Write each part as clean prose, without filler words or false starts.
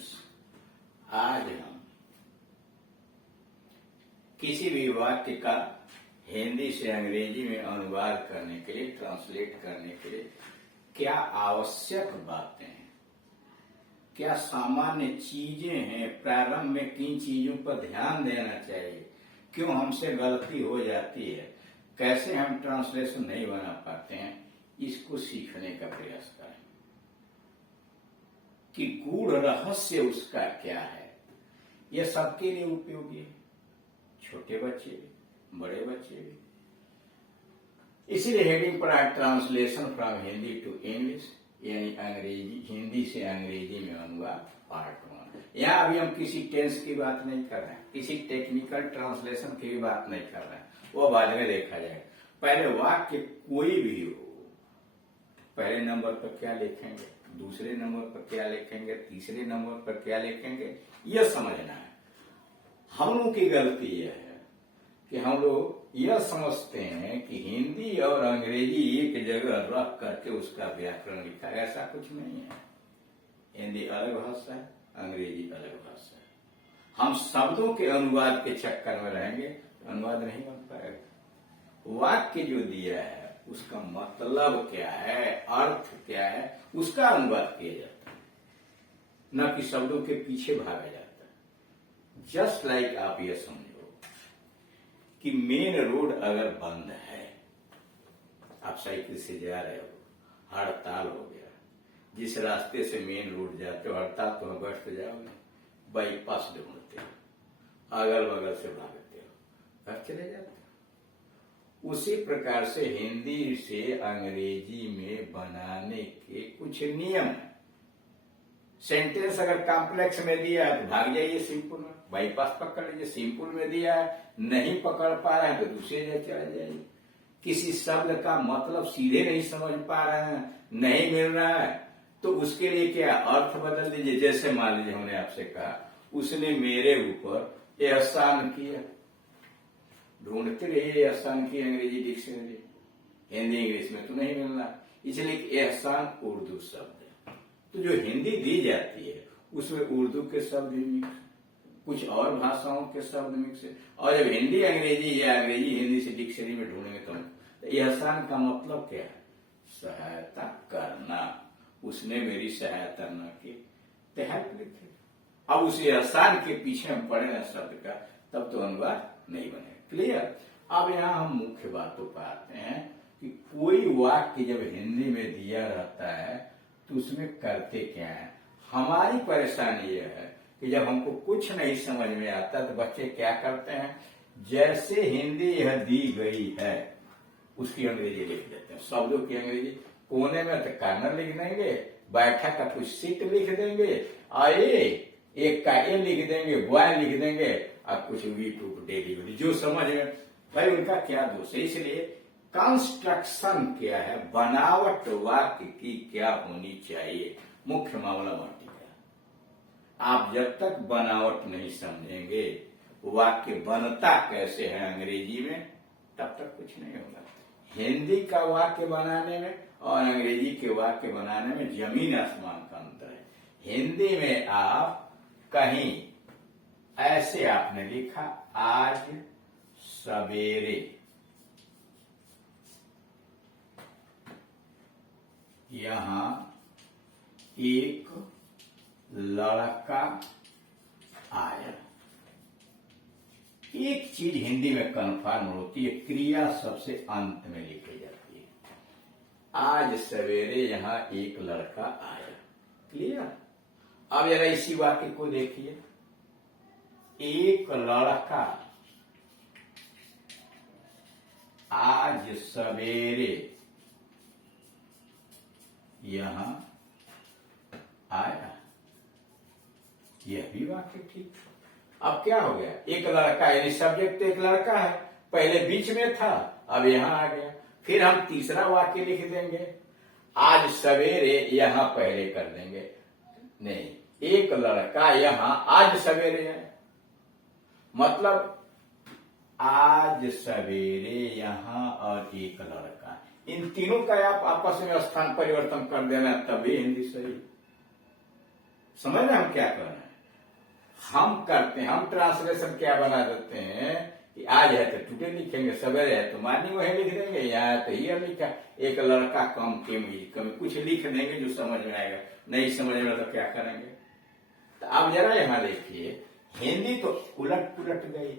Students, आज हम किसी भी वाक्य का हिंदी से अंग्रेजी में अनुवाद करने के लिए, ट्रांसलेट करने के लिए क्या आवश्यक बातें हैं, क्या सामान्य चीजें हैं, प्रारंभ में किन चीजों पर ध्यान देना चाहिए, क्यों हमसे गलती हो जाती है, कैसे हम ट्रांसलेशन नहीं बना पाते हैं, इसको सीखने का प्रयास करें कि गूढ़ रहस्य उसका क्या है। यह सबके लिए उपयोगी है, छोटे बच्चे भी, बड़े बच्चे भी। इसीलिए हेडिंग पर आज translation from Hindi to English, यानी अंग्रेजी हिंदी से अंग्रेजी में अनुवाद पार्ट 1। यहाँ अभी हम किसी टेंस की बात नहीं कर रहे हैं, किसी टेक्निकल ट्रांसलेशन की भी बात नहीं कर रहे हैं, वो बाद में देखा जाएगा। पहले वाक्य कोई भी हो, पहले नंबर पर क्या लिखेंगे, दूसरे नंबर पर क्या लिखेंगे, तीसरे नंबर पर क्या लिखेंगे, यह समझना है। हम लोग की गलती यह है कि हम लोग यह समझते हैं कि हिंदी और अंग्रेजी एक जगह रख करके उसका व्याकरण लिखा है। ऐसा कुछ नहीं है। हिंदी अलग भाषा है, अंग्रेजी अलग भाषा है। हम शब्दों के अनुवाद के चक्कर में रहेंगे तो अनुवाद नहीं बन पाएगा। वाक्य जो दिया है उसका मतलब क्या है, अर्थ क्या है, उसका अनुवाद किया जाता है, न कि शब्दों के पीछे भागा जाता है। जस्ट लाइक आप ये समझो कि मेन रोड अगर बंद है, आप साइकिल से जा रहे हो, हड़ताल हो गया, जिस रास्ते से मेन रोड जाते हो हड़ताल, तो बैठ तो जाओगे, बाईपास ढूंढते हो, अगल बगल से भागते हो, घर चले जाते हो। उसी प्रकार से हिंदी से अंग्रेजी में बनाने के कुछ नियम है। सेंटेंस अगर कॉम्प्लेक्स में दिया है तो भाग जाइए सिंपल में, बाईपास पकड़ लीजिए। सिंपल में दिया है, नहीं पकड़ पा रहे हैं तो दूसरे जगह चले जाइए। किसी शब्द का मतलब सीधे नहीं समझ पा रहे हैं, नहीं मिल रहा है, तो उसके लिए क्या अर्थ बदल दीजिए। जैसे मान लीजिए हमने आपसे कहा, उसने मेरे ऊपर एहसान किया, ढूंढते रहिए एहसान की अंग्रेजी डिक्शनरी, हिंदी इंग्लिश में तो नहीं मिलना, इसलिए एहसान उर्दू शब्द है। तो जो हिंदी दी जाती है उसमें उर्दू के शब्द भी मिक्स, कुछ और भाषाओं के शब्द मिक्स है। और जब हिंदी अंग्रेजी या अंग्रेजी हिंदी से डिक्शनरी में ढूंढेंगे तो एहसान का मतलब क्या है, सहायता करना। उसने मेरी सहायता न की तो हेल्प लिखे। अब उस एहसान के पीछे हम पढ़े ना शब्द का, तब तो अनुवाद नहीं बनेगा। क्लियर। अब यहाँ हम मुख्य बातों पर आते हैं कि कोई वाक्य जब हिंदी में दिया रहता है तो उसमें करते क्या है। हमारी परेशानी यह है कि जब हमको कुछ नहीं समझ में आता तो बच्चे क्या करते हैं, जैसे हिंदी यह दी गई है उसकी अंग्रेजी लिख देते हैं। शब्दों की अंग्रेजी कोने में तो कार्नर लिख देंगे, बैठक का कुछ सीट लिख देंगे, और एक का ए लिख देंगे, बॉय लिख देंगे, और कुछ वी टू डेली, जो समझ में। भाई उनका क्या दोष है। इसलिए कंस्ट्रक्शन क्या है, बनावट वाक्य की क्या होनी चाहिए, मुख्य मामला माटी का। आप जब तक बनावट नहीं समझेंगे वाक्य बनता कैसे है अंग्रेजी में, तब तक कुछ नहीं होगा। हिंदी का वाक्य बनाने में और अंग्रेजी के वाक्य बनाने में जमीन आसमान का अंतर है। हिंदी में आप कहीं ऐसे आपने लिखा, आज सवेरे यहां एक लड़का आया। एक चीज हिंदी में कन्फर्म होती है, क्रिया सबसे अंत में लिखी जाती है। आज सवेरे यहां एक लड़का आया। क्लियर। अब जरा इसी वाक्य को देखिए, एक लड़का आज सवेरे यहां आया, यह भी वाक्य ठीक। अब क्या हो गया, एक लड़का, यानी सब्जेक्ट तो एक लड़का है, पहले बीच में था, अब यहां आ गया। फिर हम तीसरा वाक्य लिख देंगे, आज सवेरे यहां पहले कर देंगे, नहीं, एक लड़का यहां आज सवेरे है, मतलब आज सवेरे यहां और एक लड़का, इन तीनों का आप आपस में स्थान परिवर्तन कर देना, तभी हिंदी सही। समझ रहे हैं हम क्या कर रहे हैं? हम करते हैं, हम ट्रांसलेशन क्या बना देते हैं कि आज है तो टुडे लिखेंगे, सवेरे है तो मॉर्निंग वही लिख देंगे, यहाँ है तो हियर लिखा, एक लड़का कम कम कुछ लिख देंगे जो समझ में आएगा, नहीं समझ में तो क्या करेंगे? तो आप जरा यहाँ देखिए, हिंदी तो उलट पुलट गई,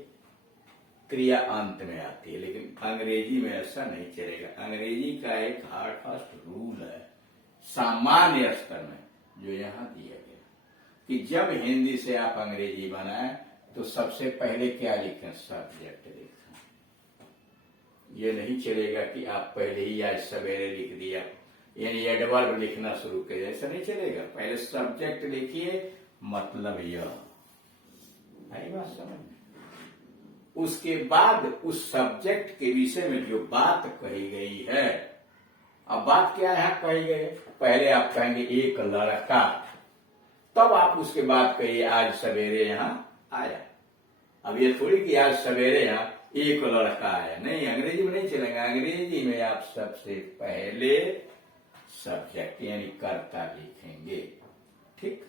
क्रिया अंत में आती है, लेकिन अंग्रेजी में ऐसा नहीं चलेगा। अंग्रेजी का एक हार्ड फास्ट रूल है सामान्य स्तर में जो यहाँ दिया गया कि जब हिंदी से आप अंग्रेजी बनाए तो सबसे पहले क्या लिखें? सब्जेक्ट लिखें। ये नहीं चलेगा कि आप पहले ही आज सवेरे लिख दिया, यानी एडवर्ब लिखना शुरू करें, ऐसा नहीं चलेगा। पहले सब्जेक्ट लिखिए, मतलब यह आई बात समझ में। उसके बाद उस सब्जेक्ट के विषय में जो बात कही गई है, अब बात क्या यहाँ कही गई? पहले आप कहेंगे एक लड़का, तब आप उसके बाद कहिए आज सवेरे यहाँ आया। अब ये थोड़ी कि आज सवेरे यहाँ एक लड़का आया, नहीं, अंग्रेजी में नहीं चलेगा। अंग्रेजी में आप सबसे पहले सब्जेक्ट यानी कर्ता लिखेंगे, ठीक।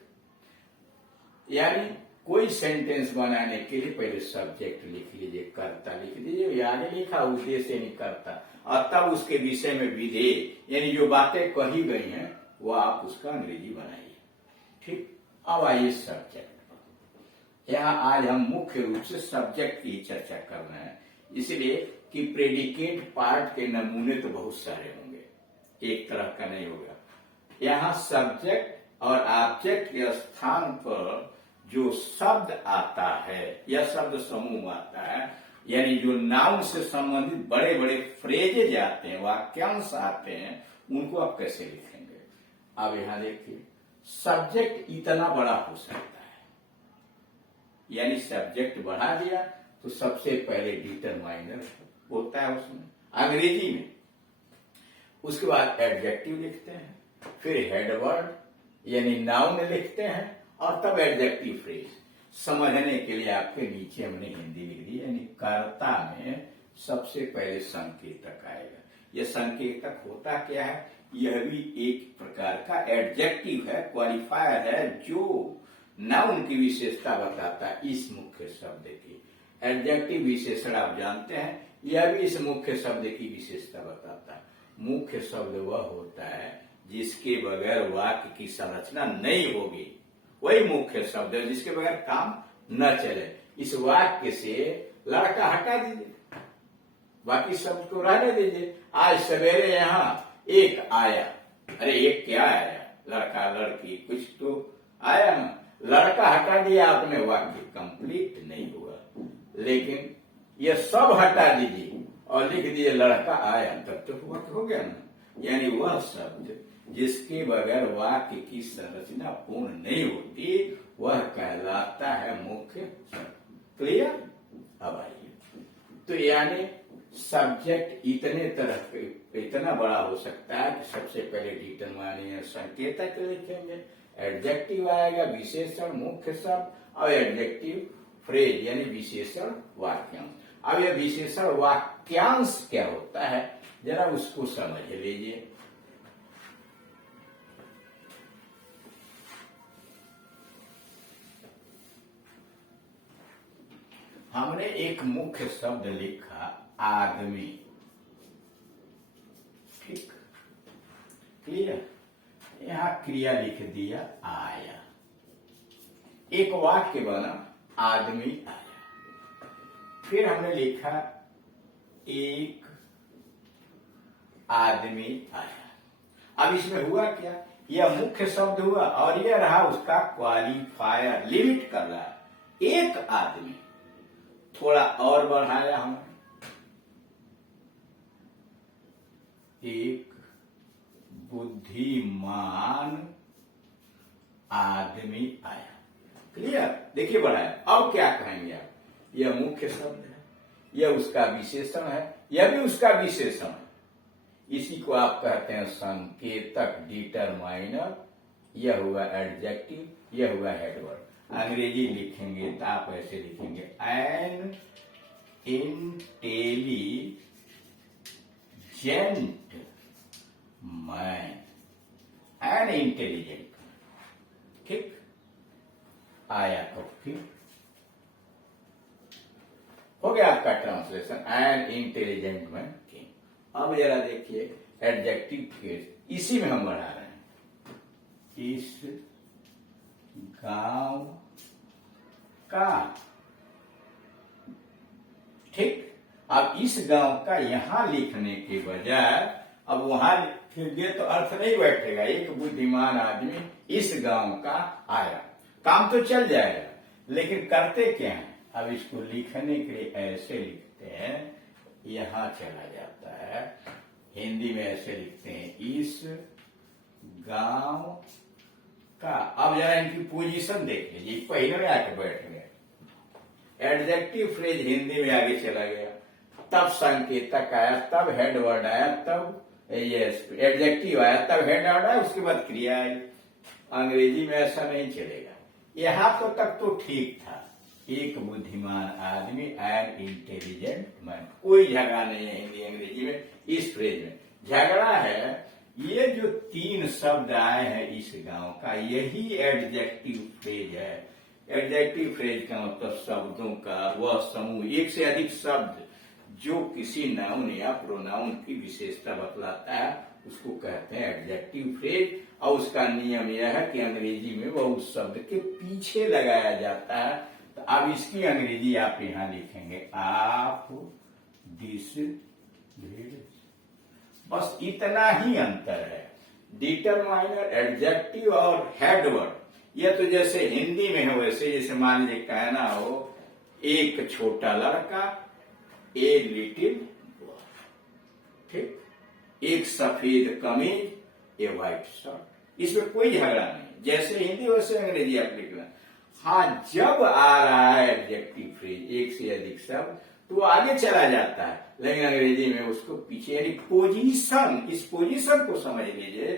यानी कोई सेंटेंस बनाने के लिए पहले सब्जेक्ट लिख लीजिए, कर्ता लिख दीजिए, आगे लिखा उद्देश्य यानी कर्ता, और तब उसके विषय में विधेय यानी जो बातें कही गई हैं वो आप उसका अंग्रेजी बनाइए, ठीक। अब आइए सब्जेक्ट। यहाँ आज हम मुख्य रूप से सब्जेक्ट की चर्चा कर रहे हैं, इसलिए कि प्रेडिकेट पार्ट के नमूने तो बहुत सारे होंगे, एक तरह का नहीं होगा। यहाँ सब्जेक्ट और ऑब्जेक्ट के स्थान पर जो शब्द आता है या शब्द समूह आता है, यानी जो नाउन से संबंधित बड़े बड़े फ्रेजेज आते हैं, वाक्यांश आते हैं, उनको आप कैसे लिखेंगे? अब यहां देखिए, सब्जेक्ट इतना बड़ा हो सकता है, यानी सब्जेक्ट बढ़ा दिया तो सबसे पहले डिटरमाइनर होता है उसमें अंग्रेजी में, उसके बाद एडजेक्टिव लिखते हैं, फिर हेडवर्ड यानी नाउन लिखते हैं, और तब एडजेक्टिव फ्रेज। समझने के लिए आपके नीचे हमने हिंदी लिख दी, यानी कर्ता में सबसे पहले संकेतक आएगा। यह संकेतक होता क्या है? यह भी एक प्रकार का एडजेक्टिव है, क्वालिफायर है, जो नाउन की विशेषता बताता है इस मुख्य शब्द की। एडजेक्टिव विशेषण आप जानते हैं, यह भी इस मुख्य शब्द की विशेषता बताता है। मुख्य शब्द वह होता है जिसके बगैर वाक्य की संरचना नहीं होगी, वही मुख्य शब्द है, जिसके बगैर काम न चले। इस वाक्य से लड़का हटा दीजिए, बाकी शब्द को रहने दीजिए। आज सवेरे यहाँ एक आया, अरे एक क्या आया? लड़का लड़की कुछ तो आया ना, लड़का हटा दिया आपने, वाक्य कंप्लीट नहीं हुआ। लेकिन ये सब हटा दीजिए और लिख दिए लड़का आया, तब तो वाक्य हो गया ना। यानी वह शब्द जिसके बगैर वाक्य की संरचना पूर्ण नहीं होती, वह कहलाता है मुख्य शब्द। क्लियर? अब आइए, तो यानी सब्जेक्ट इतने तरह के, इतना बड़ा हो सकता है कि सबसे पहले डिटरमाइनर संकेतक लिखेंगे, एडजेक्टिव आएगा, विशेषण मुख्य शब्द, और एडजेक्टिव फ्रेज यानी विशेषण वाक्यांश। अब यह विशेषण वाक्यांश क्या होता है, जरा उसको समझ लीजिए। हमने एक मुख्य शब्द लिखा आदमी, ठीक, क्लियर? यहां क्रिया लिख दिया आया, एक वाक्य बना आदमी आया। फिर हमने लिखा एक आदमी आया। अब इसमें हुआ क्या? यह मुख्य शब्द हुआ और यह रहा उसका क्वालिफायर, लिमिट कर रहा है, एक आदमी। थोड़ा और बढ़ाया हमने, एक बुद्धिमान आदमी आया। क्लियर? देखिए बढ़ाया। अब क्या कहेंगे आप? यह मुख्य शब्द है, यह उसका विशेषण है, यह भी उसका विशेषण है। इसी को आप कहते हैं संकेतक, डिटरमाइनर। यह हुआ एडजेक्टिव, यह हुआ हेडवर्ड। अंग्रेजी लिखेंगे तो आप ऐसे लिखेंगे, an intelligent man, an intelligent, ठीक। आया तो फिर हो गया आपका translation, an intelligent man king. अब जरा देखिए एडजेक्टिव फ्रेज, इसी में हम बढ़ा रहे हैं। इस गांव का, ठीक। अब इस गांव का यहां लिखने के बजाय अब वहां लिखेंगे तो अर्थ नहीं बैठेगा। एक बुद्धिमान आदमी इस गांव का आया, काम तो चल जाएगा, लेकिन करते क्या है, अब इसको लिखने के लिए ऐसे लिखते हैं, यहां चला जाता है, हिंदी में ऐसे लिखते हैं इस गांव का। अब जरा इनकी पोजीशन देख लीजिए, पहले में आके बैठ गए, एडजेक्टिव फ्रेज हिंदी में आगे चला गया, तब संकेतक आया, तब हेड वर्ड आया, तब एडजेक्टिव आया, तब हेड वर्ड आया, उसके बाद क्रिया आई। अंग्रेजी में ऐसा नहीं चलेगा। यहां तो तक तो ठीक था, एक बुद्धिमान आदमी, एन इंटेलिजेंट मैन, कोई झगड़ा नहीं है हिंदी अंग्रेजी में। इस फ्रेज में झगड़ा है, ये जो तीन शब्द आए हैं इस गांव का, यही एडजेक्टिव फ्रेज है। एडजेक्टिव फ्रेज का मतलब शब्दों का वह समूह, एक से अधिक शब्द जो किसी नाउन या प्रोनाउन की विशेषता बतलाता है, उसको कहते हैं एडजेक्टिव फ्रेज। और उसका नियम यह है कि अंग्रेजी में वह उस शब्द के पीछे लगाया जाता है। तो अब इसकी अंग्रेजी आप यहां लिखेंगे, आप दिस भेड़, बस इतना ही अंतर है। डिटरमाइनर, एडजेक्टिव और हेडवर्ड, यह तो जैसे हिंदी में है वैसे, जैसे मान लीजिए कहना हो एक छोटा लड़का, ए लिटिल बॉय, ठीक, एक सफेद कमीज, ए व्हाइट शर्ट, इसमें कोई झगड़ा नहीं, जैसे हिंदी वैसे अंग्रेजी आप लिखना। हाँ, जब आ रहा है एडजेक्टिव फ्रेज, एक से अधिक शब्द, तो आगे चला जाता है, लेकिन अंग्रेजी में उसको पीछे, यानी पोजीशन, इस पोजीशन को समझ लीजिए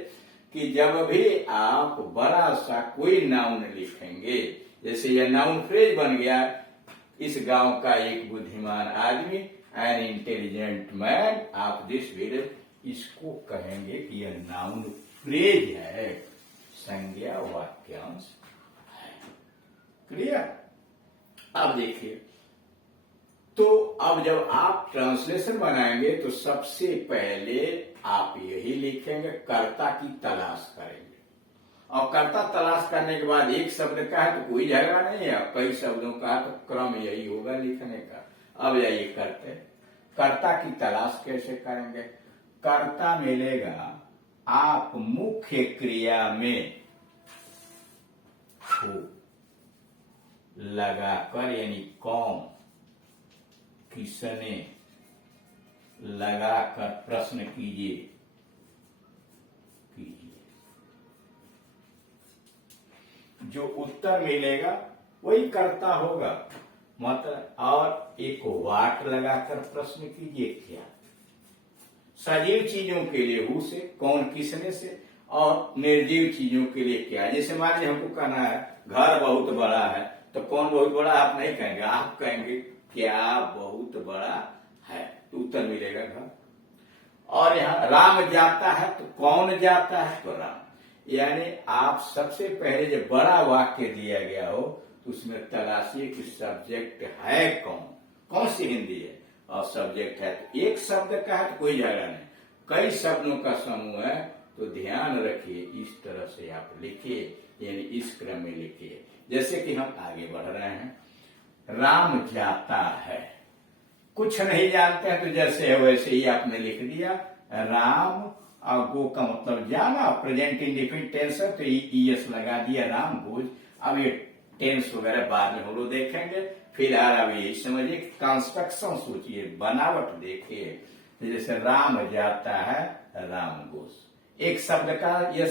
कि जब भी आप बड़ा सा कोई नाउन लिखेंगे, जैसे यह नाउन फ्रेज बन गया, इस गांव का एक बुद्धिमान आदमी, एन इंटेलिजेंट मैन, आप दिस विलेज, इसको कहेंगे कि यह नाउन फ्रेज है, संज्ञा वाक्यांश है। क्लियर? अब देखिए, तो अब जब आप ट्रांसलेशन बनाएंगे तो सबसे पहले आप यही लिखेंगे, कर्ता की तलाश करेंगे। और कर्ता तलाश करने के बाद एक शब्द का है तो कोई झगड़ा नहीं है, कई शब्दों का तो क्रम यही होगा लिखने का। अब जाइए करते, कर्ता की तलाश कैसे करेंगे? कर्ता मिलेगा, आप मुख्य क्रिया में हो लगाकर, यानी कौन, किसने लगाकर प्रश्न कीजिए, जो उत्तर मिलेगा वही कर्ता होगा, मतलब। और एक वाट लगाकर प्रश्न कीजिए, क्या, सजीव चीजों के लिए हु से, कौन किसने से, और निर्जीव चीजों के लिए क्या। जैसे मान लीजिए हमको कहना है घर बहुत बड़ा है, तो कौन बहुत बड़ा आप नहीं कहेंगे, आप कहेंगे क्या बहुत बड़ा है, तो उत्तर मिलेगा घर। और यहाँ राम जाता है, तो कौन जाता है, तो राम। यानी आप सबसे पहले जब बड़ा वाक्य दिया गया हो तो उसमें तलाशिए कि सब्जेक्ट है कौन, कौन सी हिंदी है, और सब्जेक्ट है तो एक शब्द का है तो कोई झगड़ा नहीं, कई शब्दों का समूह है तो ध्यान रखिए, इस तरह से आप लिखिए, यानी इस क्रम में लिखिए। जैसे कि हम आगे बढ़ रहे हैं, राम जाता है, कुछ नहीं जानते हैं तो जैसे है वैसे ही आपने लिख दिया, राम, और गो का मतलब जाना, प्रेजेंट इंडिफिनिट टेंस है तो ईएस लगा दिया, राम गोज। अब ये टेंस वगैरह बाद में हम लोग देखेंगे, फिलहाल अब यही समझिए, कंस्ट्रक्शन सोचिए, बनावट देखिए। तो जैसे राम जाता है, राम गोज, एक शब्द का ये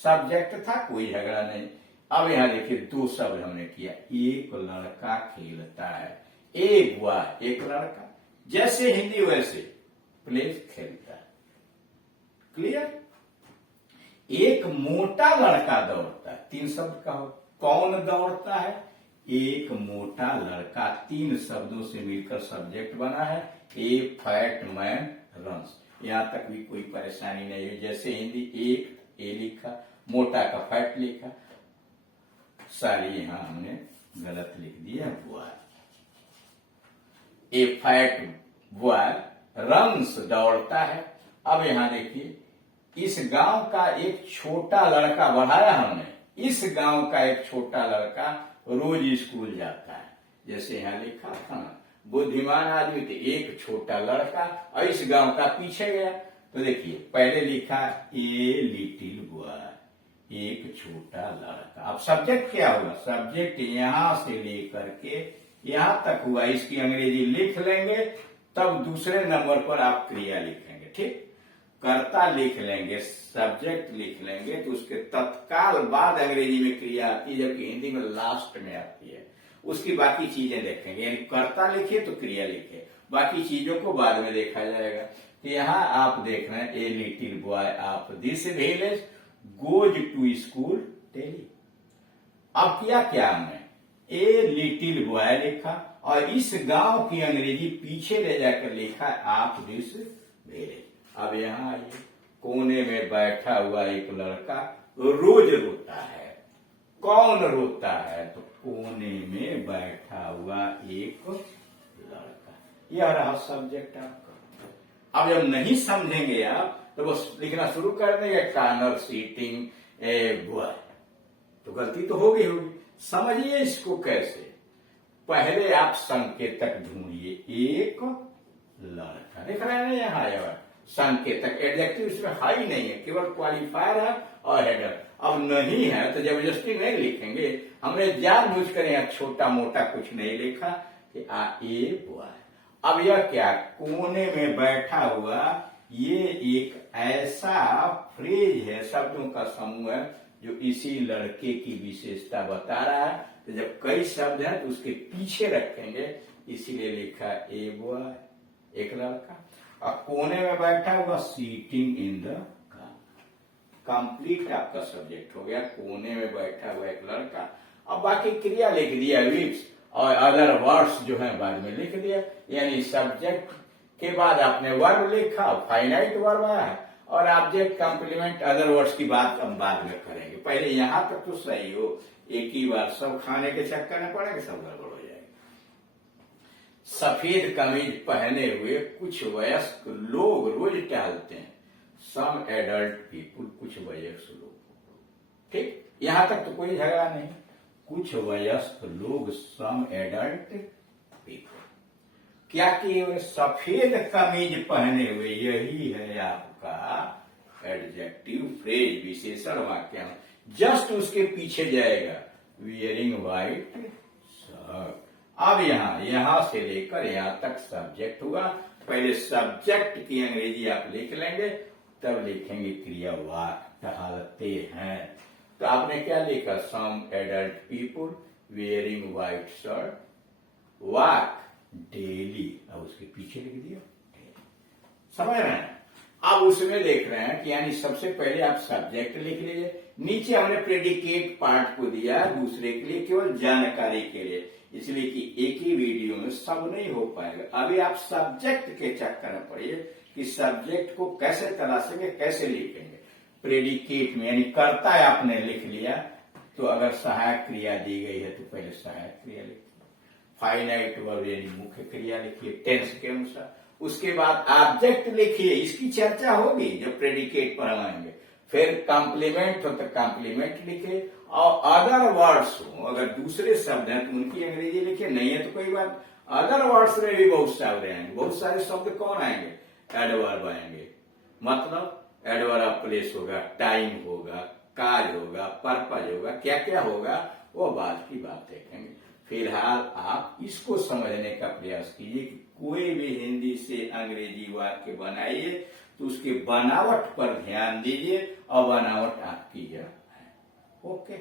सब्जेक्ट था, कोई झगड़ा नहीं। अब यहाँ देखिए दो शब्द हमने किया, एक लड़का खेलता है, एक हुआ एक लड़का, जैसे हिंदी वैसे प्लेस खेलता है। क्लियर? एक मोटा लड़का दौड़ता है, तीन शब्द का हो, कौन दौड़ता है, एक मोटा लड़का, तीन शब्दों से मिलकर सब्जेक्ट बना है, ए फैट मैन रन्स। यहां तक भी कोई परेशानी नहीं है, जैसे हिंदी एक ए लिखा, मोटा का फैट लिखा, सॉरी, यहाँ हमने गलत लिख दिया बॉय। ए फैट बॉय रन्स, दौड़ता है। अब यहाँ देखिए, इस गांव का एक छोटा लड़का, बढ़ाया हमने, इस गांव का एक छोटा लड़का रोज स्कूल जाता है। जैसे यहाँ लिखा था ना, बुद्धिमान आदमी थे, एक छोटा लड़का, और इस गांव का पीछे गया। तो देखिए पहले लिखा ए लिटिल बॉय, एक छोटा लड़का। अब सब्जेक्ट क्या हुआ? सब्जेक्ट यहां से लेकर के यहां तक हुआ, इसकी अंग्रेजी लिख लेंगे, तब दूसरे नंबर पर आप क्रिया लिखेंगे। ठीक, कर्ता लिख लेंगे, सब्जेक्ट लिख लेंगे, तो उसके तत्काल बाद अंग्रेजी में क्रिया आती है, जबकि हिंदी में लास्ट में आती है। उसकी बाकी चीजें देखेंगे, यानी कर्ता लिखे तो क्रिया लिखे, बाकी चीजों को बाद में देखा जाएगा। तो यहाँ आप देख रहे हैं, a little boy of this village goes to school daily. अब किया क्या हमने? ए लिटिल बॉय लिखा, और इस गांव की अंग्रेजी पीछे ले जाकर लिखा ऑफ दिस विलेज। अब यहाँ आइए, कोने में बैठा हुआ एक लड़का रोज रोता है। कौन रोता है? तो कोने में बैठा हुआ एक लड़का। यह रहा सब्जेक्ट आपका। अब जब नहीं समझेंगे आप, तो बस लिखना शुरू कर देंगे कार्नर सीटिंग ए बॉय, तो गलती तो होगी। समझिए इसको कैसे। पहले आप संकेतक ढूंढिए, एक लड़का, देख रहे हैं ना यहाँ आया संकेतक, एडजेक्टिव इसमें हाई नहीं है, केवल क्वालिफायर है और हेडर। अब नहीं है तो जबरदस्ती नहीं लिखेंगे, हमने जानबूझकर यहाँ छोटा मोटा कुछ नहीं लिखा कि आ ए बॉय। अब यह क्या? कोने में बैठा हुआ, ये एक ऐसा फ्रेज है, शब्दों का समूह है, जो इसी लड़के की विशेषता बता रहा है। तो जब कई शब्द हैं तो उसके पीछे रखेंगे, इसीलिए लिखा ए बॉय, एक लड़का। और कोने में बैठा हुआ, सीटिंग इन द कंप्लीट आपका सब्जेक्ट हो गया, कोने में बैठा हुआ एक लड़का। अब बाकी क्रिया लिख दिया विच, और अदर वर्ड्स जो है बाद में लिख दिया, यानी सब्जेक्ट के बाद आपने वर्ब लिखा, फाइनाइट वर्ब आया, और ऑब्जेक्ट कंप्लीमेंट अदर वर्ड्स की बात हम बाद में करेंगे। पहले यहां तक तो सही हो, एक ही बार सब खाने के चक्कर में पड़ेगा, सब गड़बड़ हो जाएगा। सफेद कमीज पहने हुए कुछ वयस्क लोग रोज टहलते हैं। सम एडल्ट पीपुल, कुछ वयस्क लोग। ठीक, यहां तक तो कोई झगड़ा नहीं। कुछ वयस्क लोग, सम एडल्ट पीपुल। क्या किए हुए? सफेद कमीज पहने हुए, यही है आपका एडजेक्टिव फ्रेज, विशेषण वाक्य। जस्ट उसके पीछे जाएगा, वियरिंग व्हाइट शर्ट। अब यहां से लेकर यहां तक सब्जेक्ट हुआ। पहले सब्जेक्ट की अंग्रेजी आप लिख लेंगे, तब लिखेंगे क्रिया वाक, टहलते हैं। तो आपने क्या लिखा? Some adult people wearing white shirt walk daily. अब उसके पीछे लिख दिया, समझ रहे हैं? अब उसमें देख रहे हैं कि यानी सबसे पहले आप सब्जेक्ट लिख लीजिए, नीचे हमने प्रेडिकेट पार्ट को दिया दूसरे के लिए, केवल जानकारी के लिए, इसलिए कि एक ही वीडियो में सब नहीं हो पाएगा। अभी आप सब्जेक्ट के चक्कर में पड़िए कि सब्जेक्ट को कैसे तलाशेंगे, कैसे लिखेंगे। प्रेडिकेट में यानी कर्ता आपने लिख लिया, तो अगर सहायक क्रिया दी गई है तो पहले सहायक क्रिया लिखिए, फाइनाइट वर्ब यानी मुख्य क्रिया लिखिए टेंस के अनुसार। उसके बाद ऑब्जेक्ट लिखिए, इसकी चर्चा होगी जब प्रेडिकेट पर हम आएंगे। फिर कॉम्प्लीमेंट हो तो कॉम्प्लीमेंट लिखे, और अदर वर्ड्स हो, अगर दूसरे शब्द हैं तो उनकी अंग्रेजी लिखे, नहीं है तो कोई बात। अदर वर्ड्स में भी बहुत शब्द आएंगे, बहुत सारे शब्द कौन आएंगे? एडवर्ब आएंगे, मतलब एडवर्ब ऑफ प्लेस होगा, टाइम होगा, काज होगा, पर्पज होगा, क्या क्या होगा वो बात की बात देखेंगे। फिलहाल आप इसको समझने का प्रयास कीजिए कि कोई भी हिंदी से अंग्रेजी वाक्य बनाइए तो उसके बनावट पर ध्यान दीजिए, और बनावट आपकी है। ओके।